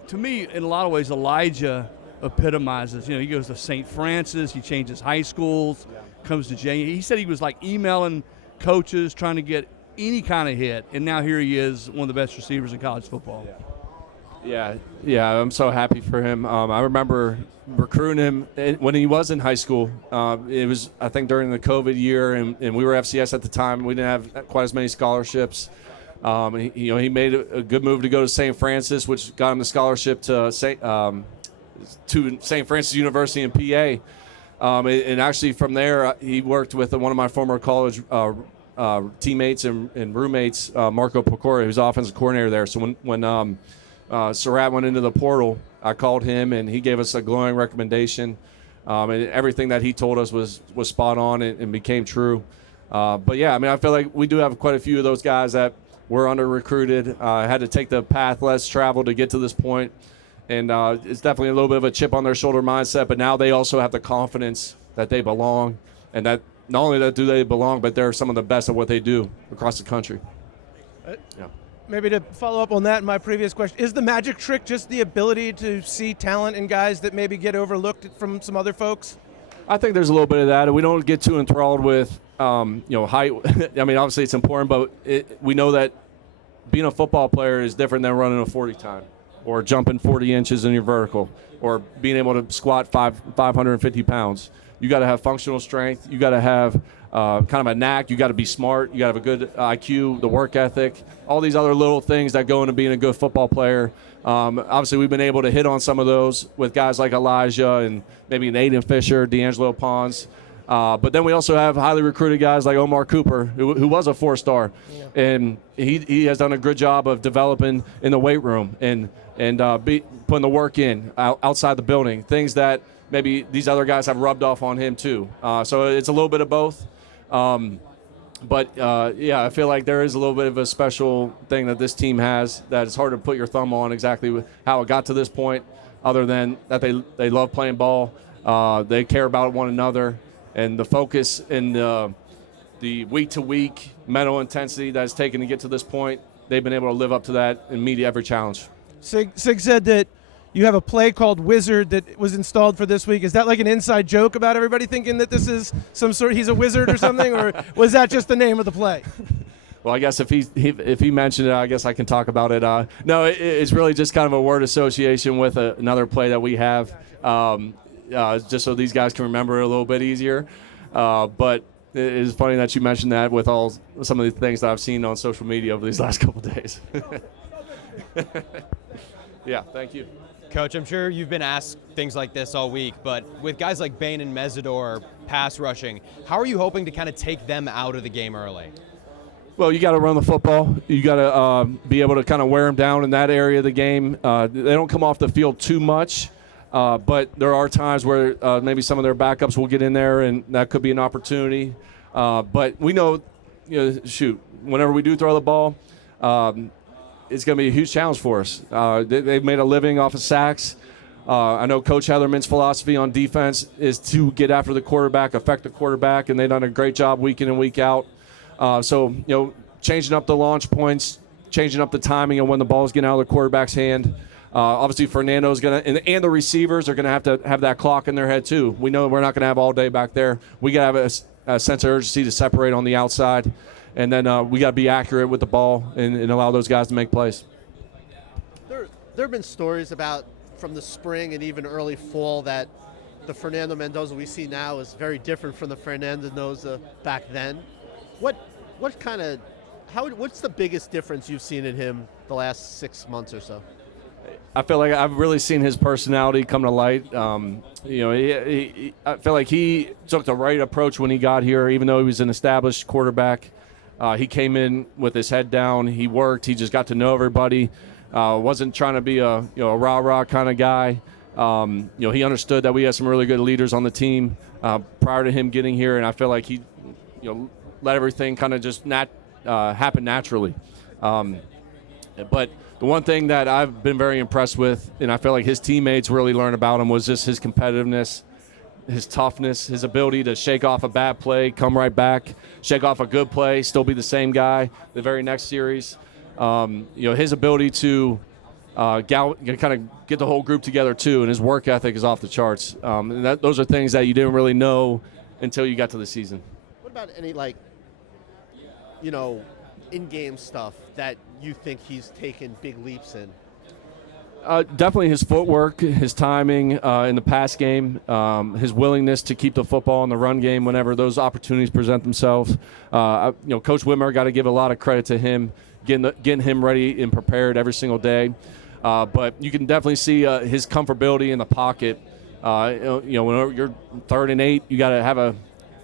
To me, in a lot of ways, Elijah epitomizes. He goes to St. Francis, he changes high schools, comes to JMU. He said he was like emailing coaches trying to get any kind of hit, and now here he is, one of the best receivers in college football. Yeah, I'm so happy for him. I remember recruiting him when he was in high school. It was, I think, during the COVID year, and we were FCS at the time. We didn't have quite as many scholarships. He made a good move to go to St. Francis, which got him the scholarship to St. Francis University in PA. And actually from there, he worked with one of my former college teammates and roommates, Marco Pecora, who's offensive coordinator there. So when Surratt went into the portal, I called him, and he gave us a glowing recommendation. And everything that he told us was spot on and became true. But, yeah, I feel like we do have quite a few of those guys that were under-recruited, had to take the path less traveled to get to this point. And it's definitely a little bit of a chip on their shoulder mindset, but now they also have the confidence that they belong, and that not only that do they belong, but they're some of the best at what they do across the country. Yeah. Maybe to follow up on that, my previous question, is the magic trick just the ability to see talent in guys that maybe get overlooked from some other folks? I think there's a little bit of that. We don't get too enthralled with, height. Obviously it's important, but we know that being a football player is different than running a 40 time or jumping 40 inches in your vertical or being able to squat 550 pounds. You got to have functional strength. You got to have kind of a knack. You got to be smart. You got to have a good IQ, the work ethic, all these other little things that go into being a good football player. Obviously, we've been able to hit on some of those with guys like Elijah and maybe an Aiden Fisher, D'Angelo Pons. But then we also have highly recruited guys like Omar Cooper, who was a 4-star. Yeah. And he has done a good job of developing in the weight room and putting the work in outside the building, things that maybe these other guys have rubbed off on him too. So it's a little bit of both. But I feel like there is a little bit of a special thing that this team has that it's hard to put your thumb on exactly how it got to this point, other than that they love playing ball. They care about one another, and the focus and the week-to-week mental intensity that's taken to get to this point, they've been able to live up to that and meet every challenge. Sig said that you have a play called Wizard that was installed for this week. Is that like an inside joke about everybody thinking that this is some sort, he's a wizard or something, or was that just the name of the play? Well, I guess if he mentioned it, I guess I can talk about it. No, it's really just kind of a word association with another play that we have, just so these guys can remember it a little bit easier. But it is funny that you mentioned that with some of the things that I've seen on social media over these last couple of days. Yeah, thank you. Coach, I'm sure you've been asked things like this all week, but with guys like Bain and Mesidor pass rushing, how are you hoping to kind of take them out of the game early? Well, you got to run the football. You got to be able to kind of wear them down in that area of the game. They don't come off the field too much, but there are times where maybe some of their backups will get in there, and that could be an opportunity. But we know, whenever we do throw the ball, it's going to be a huge challenge for us. They've made a living off of sacks. I know Coach Heatherman's philosophy on defense is to get after the quarterback, affect the quarterback, and they've done a great job week in and week out. So changing up the launch points, changing up the timing of when the ball's getting out of the quarterback's hand. Obviously, Fernando's going to, and the receivers are going to have that clock in their head too. We know we're not going to have all day back there. We got to have a sense of urgency to separate on the outside, and then we got to be accurate with the ball and allow those guys to make plays. There have been stories about from the spring and even early fall that the Fernando Mendoza we see now is very different from the Fernando Mendoza back then. What's the biggest difference you've seen in him the last 6 months or so? I feel like I've really seen his personality come to light. I feel like he took the right approach when he got here, even though he was an established quarterback. He came in with his head down. He worked. He just got to know everybody. Wasn't trying to be a rah-rah kind of guy. He understood that we had some really good leaders on the team prior to him getting here, and I feel like he let everything kind of just happen naturally. But the one thing that I've been very impressed with, and I feel like his teammates really learned about him, was just his competitiveness, his toughness, his ability to shake off a bad play, come right back, shake off a good play, still be the same guy the very next series. His ability to kind of get the whole group together too, and his work ethic is off the charts. And those are things that you didn't really know until you got to the season. What about any in-game stuff that you think he's taken big leaps in? Definitely his footwork, his timing in the pass game, his willingness to keep the football in the run game whenever those opportunities present themselves. Coach Whitmer got to give a lot of credit to him, getting him ready and prepared every single day. But you can definitely see his comfortability in the pocket. When you're 3rd and 8, you got to have a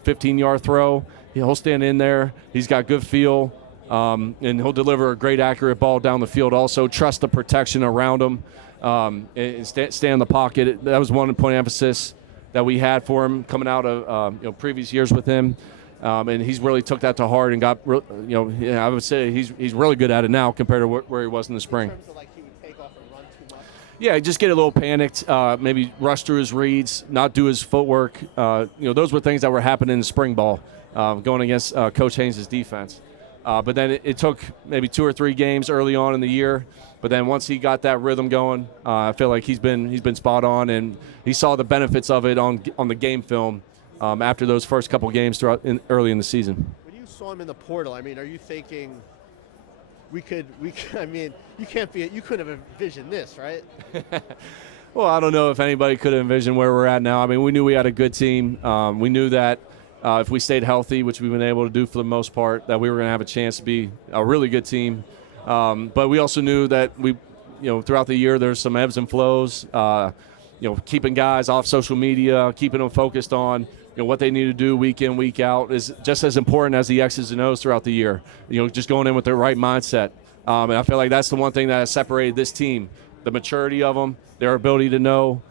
15-yard throw. He'll stand in there. He's got good feel. And he'll deliver a great, accurate ball down the field. Also, trust the protection around him and stay in the pocket. That was one point of emphasis that we had for him coming out of previous years with him. And he's really took that to heart and got. I would say he's really good at it now compared to where he was in the spring. In terms of he would take off and run too much? Yeah, just get a little panicked. Maybe rush through his reads, not do his footwork. Those were things that were happening in spring ball, going against Coach Haynes' defense. But then it took maybe 2 or 3 games early on in the year. But then once he got that rhythm going, I feel like he's been spot on, and he saw the benefits of it on the game film after those first couple games early in the season. When you saw him in the portal, are you thinking we could? You couldn't have envisioned this, right? Well, I don't know if anybody could have envisioned where we're at now. We knew we had a good team. We knew that. If we stayed healthy, which we've been able to do for the most part, that we were going to have a chance to be a really good team. But we also knew that throughout the year there's some ebbs and flows. Keeping guys off social media, keeping them focused on what they need to do week in, week out is just as important as the X's and O's throughout the year. Just going in with the right mindset. And I feel like that's the one thing that has separated this team: the maturity of them, their ability to know,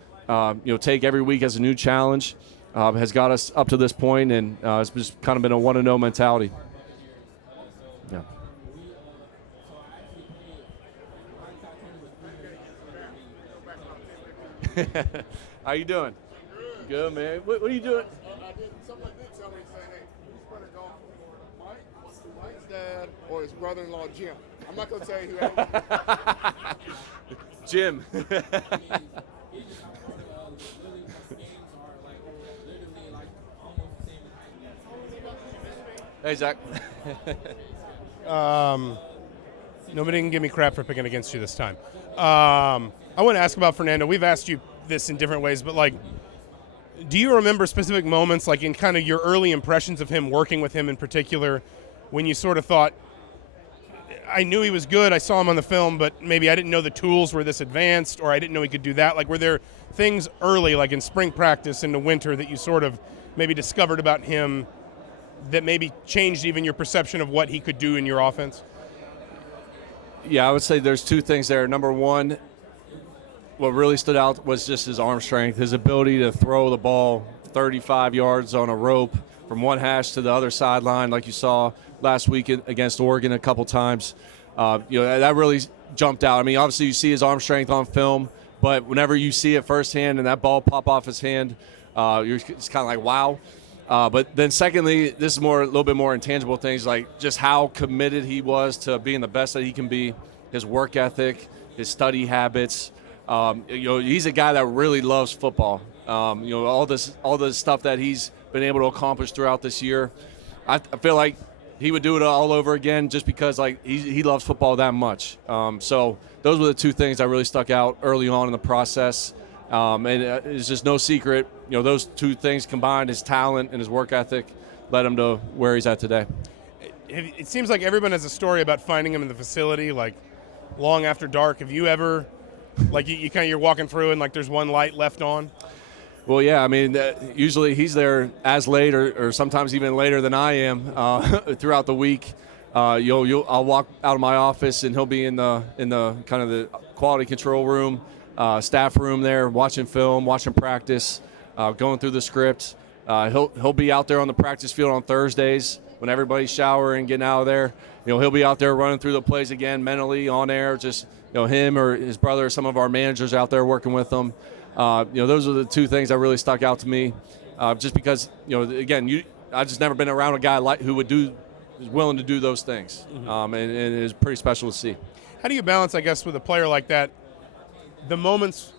take every week as a new challenge. Has got us up to this point, and it's just kind of been a want-to-know mentality. Yeah. How you doing? Good, man. What are you doing? Somebody did tell me, saying, hey, who's better golf for Mike's dad or his brother-in-law, Jim? I'm not going to tell you who. Jim. Hey, Zach. Nobody can give me crap for picking against you this time. I want to ask about Fernando. We've asked you this in different ways, but do you remember specific moments, in kind of your early impressions of him, working with him in particular, when you sort of thought, I knew he was good, I saw him on the film, but maybe I didn't know the tools were this advanced, or I didn't know he could do that? Were there things early, in spring practice in the winter, that you sort of maybe discovered about him that maybe changed even your perception of what he could do in your offense? Yeah, I would say there's 2 things there. Number one, what really stood out was just his arm strength, his ability to throw the ball 35 yards on a rope from one hash to the other sideline, like you saw last week against Oregon a couple times. That really jumped out. I mean, obviously you see his arm strength on film, but whenever you see it firsthand and that ball pop off his hand, it's kind of like, wow. But then secondly, this is a little bit more intangible things, like just how committed he was to being the best that he can be, his work ethic, his study habits. He's a guy that really loves football. All this stuff that he's been able to accomplish throughout this year. I feel like he would do it all over again just because he loves football that much. So those were the two things that really stuck out early on in the process. And it's just no secret, those two things combined, his talent and his work ethic, led him to where he's at today. It seems like everyone has a story about finding him in the facility, like long after dark. Have you ever, you're walking through and there's one light left on? Well, yeah, I mean, usually he's there as late or sometimes even later than I am throughout the week. I'll walk out of my office and he'll be in the kind of the quality control room, staff room there, watching film, watching practice, going through the script. He'll be out there on the practice field on Thursdays when everybody's showering, getting out of there. He'll be out there running through the plays again, mentally on air. Just him or his brother, some of our managers out there working with him. Those are the two things that really stuck out to me, just because again, I just never been around a guy who is willing to do those things, and it's pretty special to see. How do you balance, I guess, with a player like that, the moments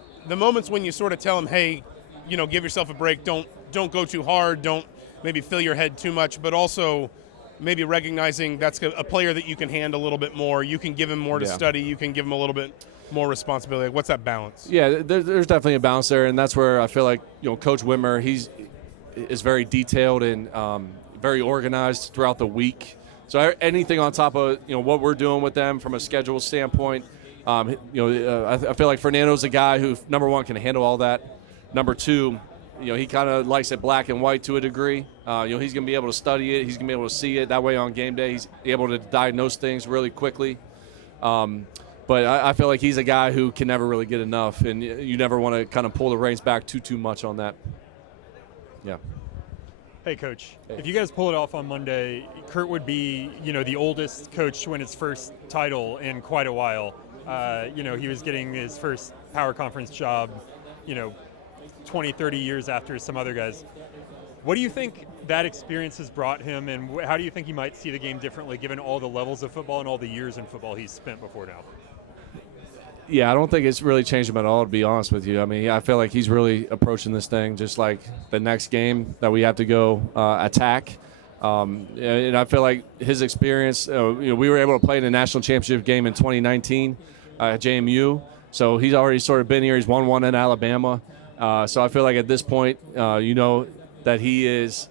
when you sort of tell him, hey, give yourself a break, don't go too hard, don't maybe fill your head too much, but also maybe recognizing that's a player that you can handle a little bit more, you can give him more to study, you can give him a little bit more responsibility. What's that balance? Yeah, there's definitely a balance there, and that's where I feel like Coach Whitmer, is very detailed and very organized throughout the week. So anything on top of what we're doing with them from a schedule standpoint, I feel like Fernando's a guy who, number one, can handle all that. Number two, he kind of likes it black and white to a degree. He's going to be able to study it. He's going to be able to see it. That way on game day, he's able to diagnose things really quickly. But I feel like he's a guy who can never really get enough, and you never want to kind of pull the reins back too much on that. Yeah. Hey, Coach. Hey. If you guys pull it off on Monday, Curt would be, the oldest coach to win his first title in quite a while. He was getting his first power conference job, 20, 30 years after some other guys. What do you think that experience has brought him, and how do you think he might see the game differently given all the levels of football and all the years in football he's spent before now? Yeah, I don't think it's really changed him at all, to be honest with you. I mean, I feel like he's really approaching this thing just like the next game that we have to go attack. And I feel like his experience, we were able to play in a national championship game in 2019 at JMU. So he's already sort of been here. He's won one in Alabama. So I feel like at this point, that he's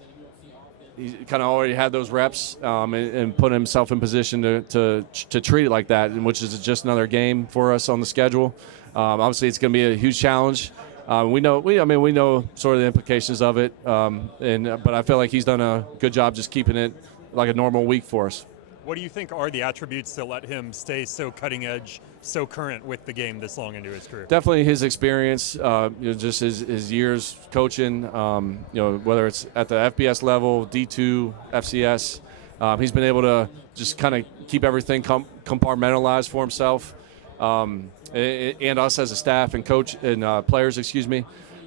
kind of already had those reps and put himself in position to treat it like that, which is just another game for us on the schedule. Obviously, it's going to be a huge challenge. We know sort of the implications of it, but I feel like he's done a good job just keeping it like a normal week for us. What do you think are the attributes that let him stay so cutting edge, so current with the game this long into his career? Definitely his experience, just his years coaching, whether it's at the FBS level, D2, FCS. He's been able to just kind of keep everything compartmentalized for himself and us as a staff and coach and players,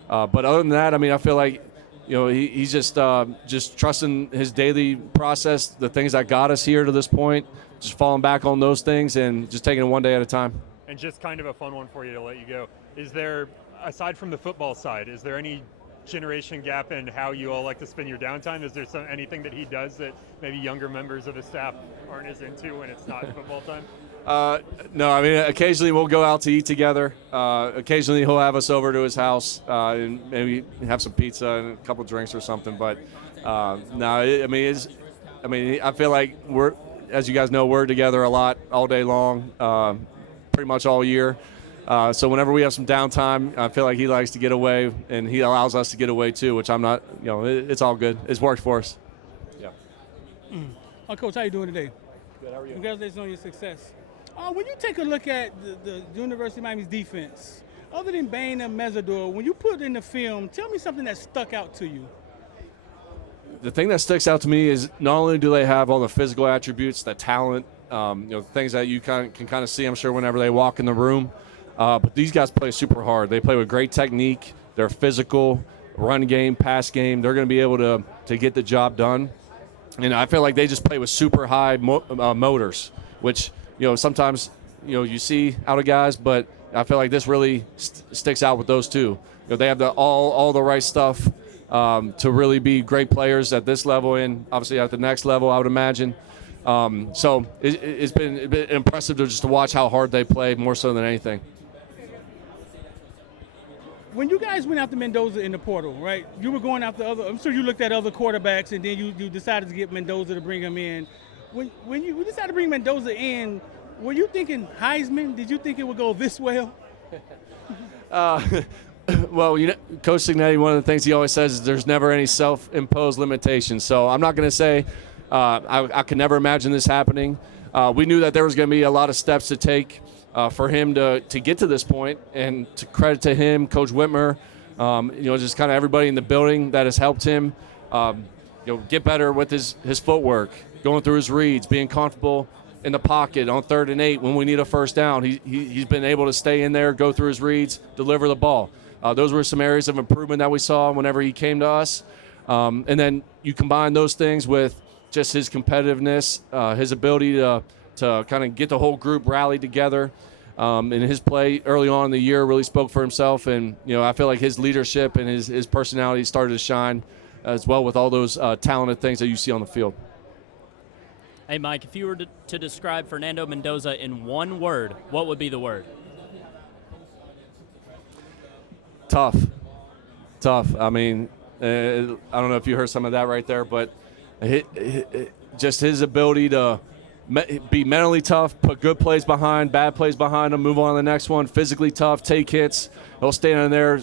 But other than that, I mean, I feel like he's just trusting his daily process, the things that got us here to this point, just falling back on those things and just taking it one day at a time. And just kind of a fun one for you to let you go. Is there, aside from the football side, is there any generation gap in how you all like to spend your downtime? Is there anything that he does that maybe younger members of the staff aren't as into when it's not football time? No, I mean, occasionally we'll go out to eat together. Occasionally he'll have us over to his house and maybe have some pizza and a couple drinks or something. But I feel like as you guys know, we're together a lot all day long, pretty much all year. So whenever we have some downtime, I feel like he likes to get away, and he allows us to get away too, which I'm not. It's all good. It's worked for us. Yeah. Coach, how you doing today? Good. How are you? Congratulations on your success. When you take a look at the University of Miami's defense, Other than Bain and Mesidor, when you put in the film, tell me something that stuck out to you. The thing that sticks out to me is not only do they have all the physical attributes, the talent, things that you can kind of see, I'm sure, whenever they walk in the room, but these guys play super hard. They play with great technique. They're physical, run game, pass game. They're going to be able to get the job done. And I feel like they just play with super high motors, which, sometimes, you see out of guys, but I feel like this really sticks out with those two. They have all the right stuff to really be great players at this level and obviously at the next level, I would imagine. So it's been impressive to watch how hard they play, more so than anything. When you guys went after Mendoza in the portal, right? You were going after I'm sure you looked at other quarterbacks, and then you decided to get Mendoza to bring him in. When you decided to bring Mendoza in, were you thinking Heisman? Did you think it would go this well? Well, Coach Cignetti, one of the things he always says is there's never any self-imposed limitations. So I'm not going to say I could never imagine this happening. We knew that there was going to be a lot of steps to take for him to get to this point, and to credit to him, Coach Whitmer, just kind of everybody in the building that has helped him, get better with his footwork, going through his reads, being comfortable in the pocket on 3rd and 8 when we need a first down. He's been able to stay in there, go through his reads, deliver the ball. Those were some areas of improvement that we saw whenever he came to us. And then you combine those things with just his competitiveness, his ability to kind of get the whole group rallied together. And his play early on in the year really spoke for himself. And, I feel like his leadership and his personality started to shine as well with all those talented things that you see on the field. Hey, Mike, if you were to describe Fernando Mendoza in one word, what would be the word? Tough. I mean, I don't know if you heard some of that right there, but just his ability to be mentally tough, put good plays behind, bad plays behind him, move on to the next one, physically tough, take hits. He'll stand in there,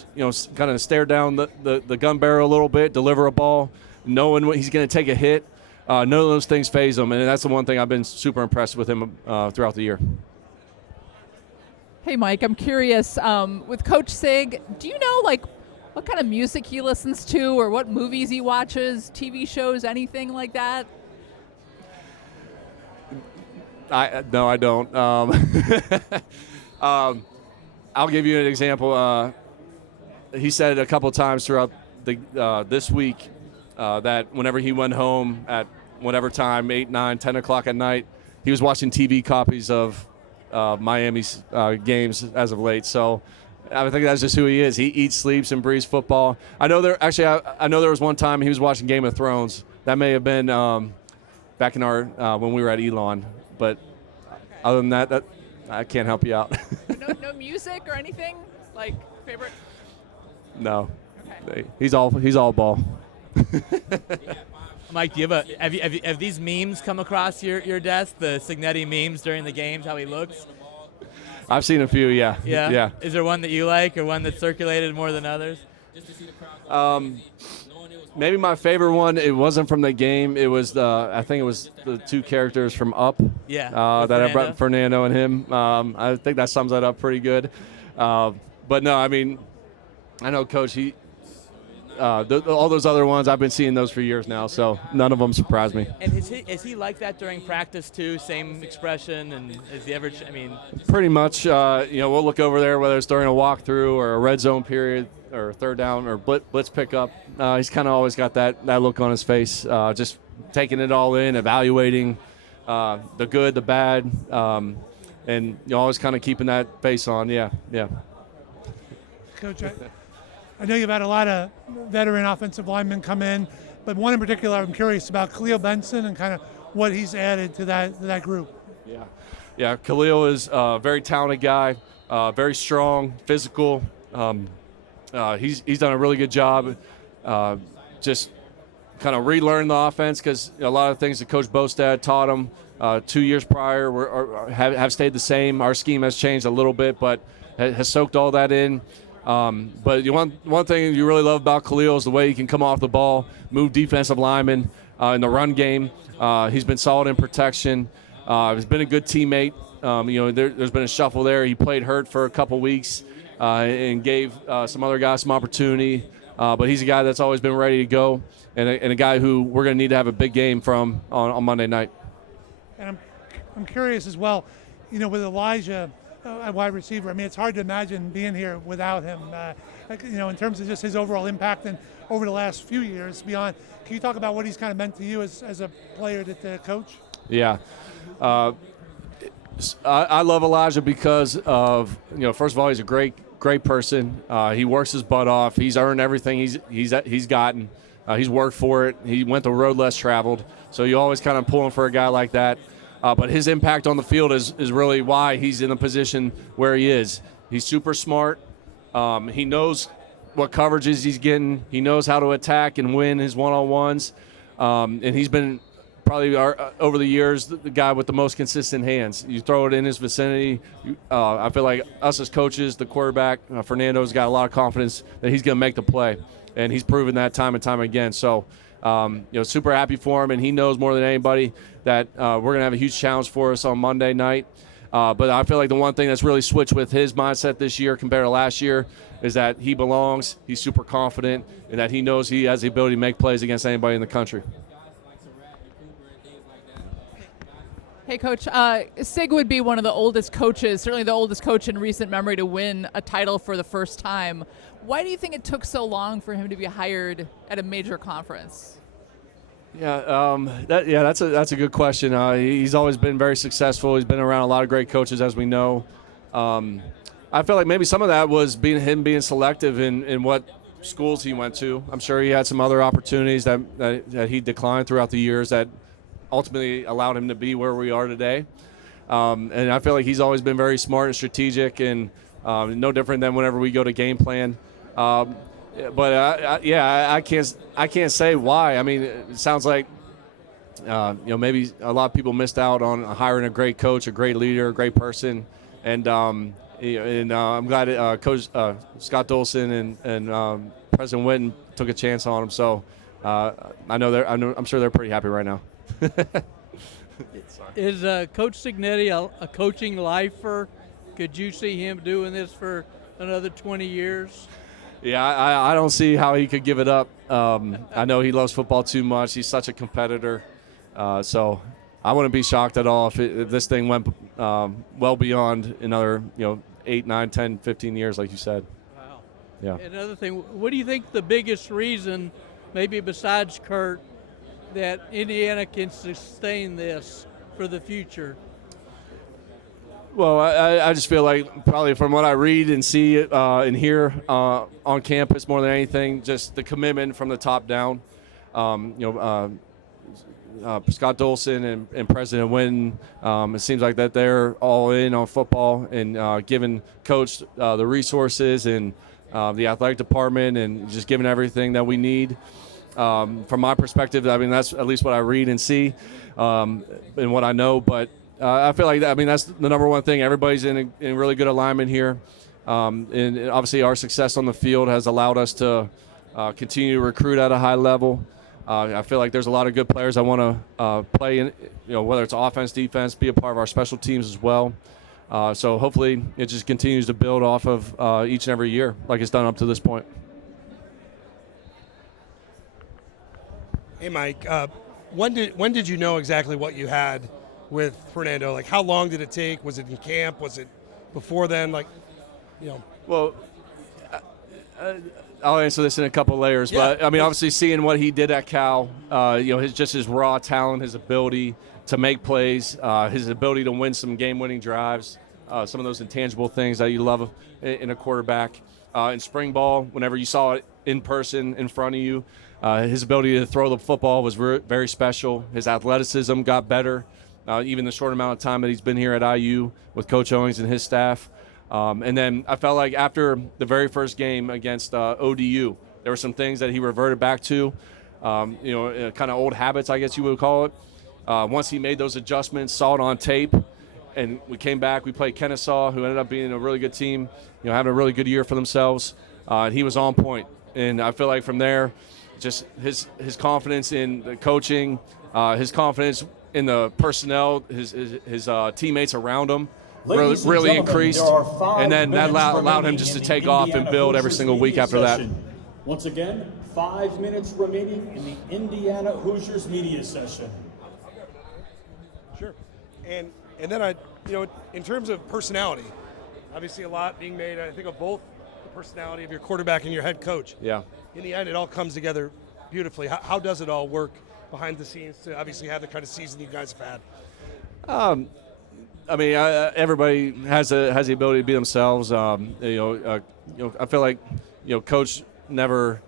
kind of stare down the gun barrel a little bit, deliver a ball, knowing when he's going to take a hit. None of those things faze him, and that's the one thing I've been super impressed with him throughout the year. Hey, Mike, I'm curious, with Coach Sig, do you know, what kind of music he listens to or what movies he watches, TV shows, anything like that? No, I don't. I'll give you an example. He said a couple times throughout this week that whenever he went home at whatever time, 8, 9, 10 o'clock at night, he was watching TV copies of Miami's games as of late. So I think that's just who he is. He eats, sleeps, and breathes football. I know there was one time he was watching Game of Thrones. That may have been back in our when we were at Elon. But other than that, I can't help you out. No music or anything? Like favorite? No. Okay. He's all ball. Mike, do you have these memes come across your desk? The Cignetti memes during the games, how he looks? I've seen a few, yeah. Yeah. Is there one that you like, or one that's circulated more than others? Maybe my favorite one. It wasn't from the game. It was I think it was the two characters from Up. Yeah. That I brought Fernando and him. I think that sums that up pretty good. But no, I mean, I know Coach. All those other ones, I've been seeing those for years now, so none of them surprise me. And is he like that during practice too? Same expression, and is he ever? Pretty much. We'll look over there whether it's during a walkthrough or a red zone period or third down or blitz pickup. He's kind of always got that look on his face, just taking it all in, evaluating the good, the bad, and always kind of keeping that face on. Yeah. Coach, I know you've had a lot of veteran offensive linemen come in, but one in particular I'm curious about, Khalil Benson, and kind of what he's added to that group. Yeah, Khalil is a very talented guy, very strong, physical. He's done a really good job just kind of relearn the offense, because a lot of things that Coach Bostad taught him 2 years prior have stayed the same. Our scheme has changed a little bit, but has soaked all that in. But one thing you really love about Khalil is the way he can come off the ball, move defensive linemen in the run game. He's been solid in protection. He's been a good teammate. There's been a shuffle there. He played hurt for a couple weeks, and gave some other guys some opportunity. But he's a guy that's always been ready to go, and a guy who we're going to need to have a big game from on Monday night. And I'm curious as well, with Elijah, a wide receiver. I mean, it's hard to imagine being here without him. In terms of just his overall impact and over the last few years beyond. Can you talk about what he's kind of meant to you as a player to coach? Yeah. I love Elijah because of, first of all, he's a great person. He works his butt off. He's earned everything he's gotten. He's worked for it. He went the road less traveled. So you always kind of pulling for a guy like that. But his impact on the field is really why he's in the position where he is. He's super smart. He knows what coverages he's getting. He knows how to attack and win his one-on-ones. And he's been probably over the years the guy with the most consistent hands. You throw it in his vicinity. I feel like us as coaches, the quarterback, Fernando's got a lot of confidence that he's going to make the play. And he's proven that time and time again. So, super happy for him. And he knows more than anybody that we're going to have a huge challenge for us on Monday night. But I feel like the one thing that's really switched with his mindset this year compared to last year is that he belongs, he's super confident, and that he knows he has the ability to make plays against anybody in the country. Hey, Coach, Sig would be one of the oldest coaches, certainly the oldest coach in recent memory to win a title for the first time. Why do you think it took so long for him to be hired at a major conference? Yeah, that's a good question. He's always been very successful. He's been around a lot of great coaches, as we know. I feel like maybe some of that was him being selective in what schools he went to. I'm sure he had some other opportunities that he declined throughout the years that ultimately allowed him to be where we are today. And I feel like he's always been very smart and strategic, and no different than whenever we go to game plan. But I can't say why. I mean, it sounds like maybe a lot of people missed out on hiring a great coach, a great leader, a great person, and I'm glad Coach Scott Dolson and President Witten took a chance on him. So I'm sure they're pretty happy right now. Is Coach Cignetti a coaching lifer? Could you see him doing this for another 20 years? Yeah, I don't see how he could give it up. I know he loves football too much. He's such a competitor. So I wouldn't be shocked at all if this thing went well beyond another 8, 9, 10, 15 years, like you said. Wow. Yeah. Another thing, what do you think the biggest reason, maybe besides Curt, that Indiana can sustain this for the future? Well, I just feel like probably from what I read and see and hear on campus more than anything, just the commitment from the top down. Scott Dolson and President Witten, it seems like that they're all in on football and giving Coach the resources and the athletic department and just giving everything that we need. From my perspective, I mean, that's at least what I read and see and what I know. But I feel like that's the number one thing. Everybody's in really good alignment here. And obviously our success on the field has allowed us to continue to recruit at a high level. I feel like there's a lot of good players I want to play in, whether it's offense, defense, be a part of our special teams as well. So hopefully it just continues to build off of each and every year like it's done up to this point. Hey, Mike, when did you know exactly what you had with Fernando? Like, how long did it take? Was it in camp? Was it before then? Well, I'll answer this in a couple layers, but I mean, obviously seeing what he did at Cal, his raw talent, his ability to make plays, his ability to win some game-winning drives, some of those intangible things that you love in a quarterback. In spring ball, whenever you saw it in person in front of you, his ability to throw the football was very special. His athleticism got better, even the short amount of time that he's been here at IU with Coach Owings and his staff. And then I felt like after the very first game against ODU, there were some things that he reverted back to, kind of old habits, I guess you would call it. Once he made those adjustments, saw it on tape, and we came back, we played Kennesaw, who ended up being a really good team, having a really good year for themselves. And he was on point. And I feel like from there, just his confidence in the coaching, his confidence in the personnel, his teammates around him, really increased, and then that allowed him just to take off and build every single week after that. Once again, 5 minutes remaining in the Indiana Hoosiers media session. Sure. And then in terms of personality, obviously a lot being made, I think, of both the personality of your quarterback and your head coach. Yeah. In the end, it all comes together beautifully. How does it all work behind the scenes to obviously have the kind of season you guys have had? I mean, everybody has the ability to be themselves. I feel like Coach never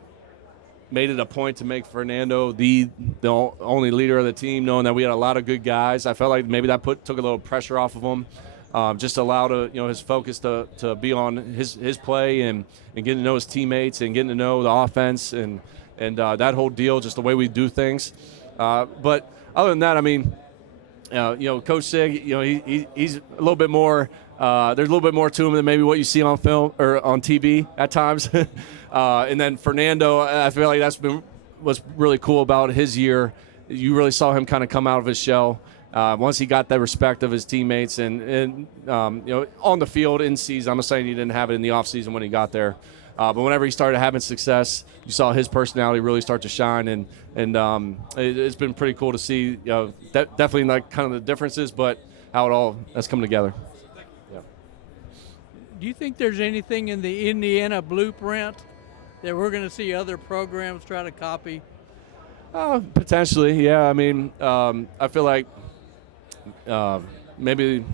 made it a point to make Fernando the only leader of the team, knowing that we had a lot of good guys. I felt like maybe that took a little pressure off of him. Just allowed his focus to be on his play and getting to know his teammates and getting to know the offense and that whole deal, just the way we do things. But other than that, I mean, Coach Sig, he's a little bit more. There's a little bit more to him than maybe what you see on film or on TV at times. And then Fernando, I feel like what's really cool about his year. You really saw him kind of come out of his shell once he got the respect of his teammates and on the field in season. I'm not saying he didn't have it in the offseason when he got there. But whenever he started having success, you saw his personality really start to shine, and it's been pretty cool to see. Definitely like kind of the differences, but how it all has come together. Yeah. Do you think there's anything in the Indiana blueprint that we're going to see other programs try to copy? Potentially, yeah. I mean, I feel like maybe.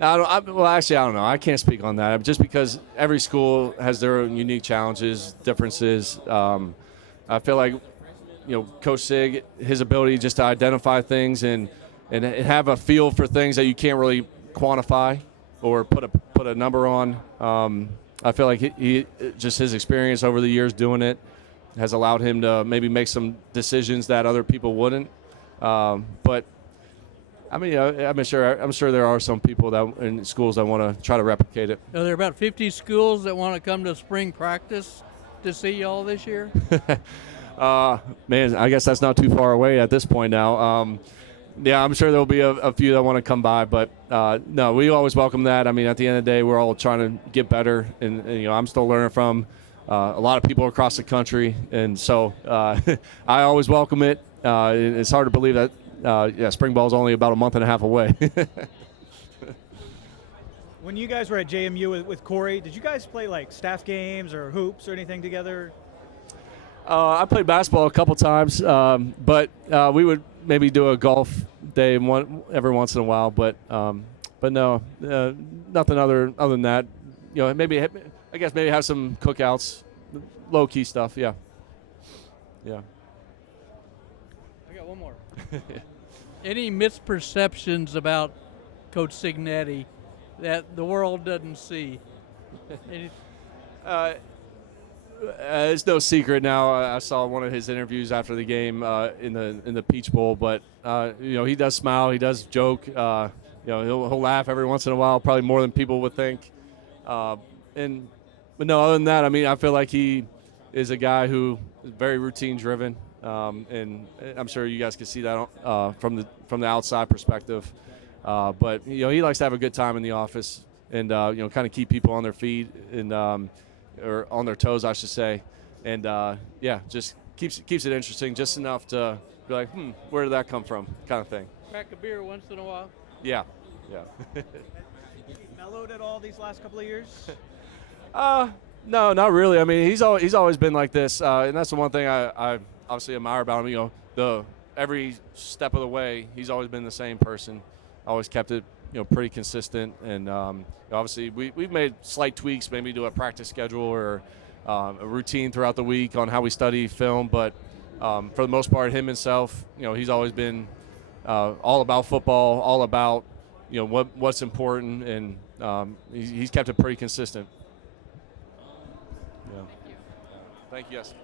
I don't know. I can't speak on that just because every school has their own unique challenges, differences. I feel like, Coach Sig, his ability just to identify things and have a feel for things that you can't really quantify or put a number on. I feel like he just his experience over the years doing it has allowed him to maybe make some decisions that other people wouldn't. But I mean, I'm sure there are some people that in schools that want to try to replicate it. Are there about 50 schools that want to come to spring practice to see y'all this year? Man, I guess that's not too far away at this point now. Yeah, I'm sure there'll be a few that want to come by, but no, we always welcome that. I mean, at the end of the day, we're all trying to get better, and I'm still learning from a lot of people across the country, and so I always welcome it. It's hard to believe that. Spring ball is only about a month and a half away. When you guys were at JMU with Corey, did you guys play like staff games or hoops or anything together? I played basketball a couple times, but we would maybe do a golf day every once in a while. But no, nothing other than that. Maybe have some cookouts, low key stuff. Yeah. I got one more. Any misperceptions about Coach Cignetti that the world doesn't see? It's no secret now. I saw one of his interviews after the game in the Peach Bowl, but he does smile, he does joke. He'll laugh every once in a while, probably more than people would think. But no, other than that, I mean, I feel like he is a guy who is very routine driven. And I'm sure you guys can see that from the outside perspective. But he likes to have a good time in the office and kind of keep people on their feet and or on their toes, I should say. And just keeps it interesting, just enough to be like, where did that come from, kind of thing. Crack a beer once in a while. Yeah. Mellowed at all these last couple of years? No, not really. I mean, he's always been like this, and that's the one thing I obviously admire about him. Every step of the way, he's always been the same person. Always kept it, pretty consistent. And obviously, we've made slight tweaks, maybe to a practice schedule or a routine throughout the week on how we study film. But for the most part, himself, he's always been all about football, all about what's important, and he's kept it pretty consistent. Yeah. Thank you. Yes.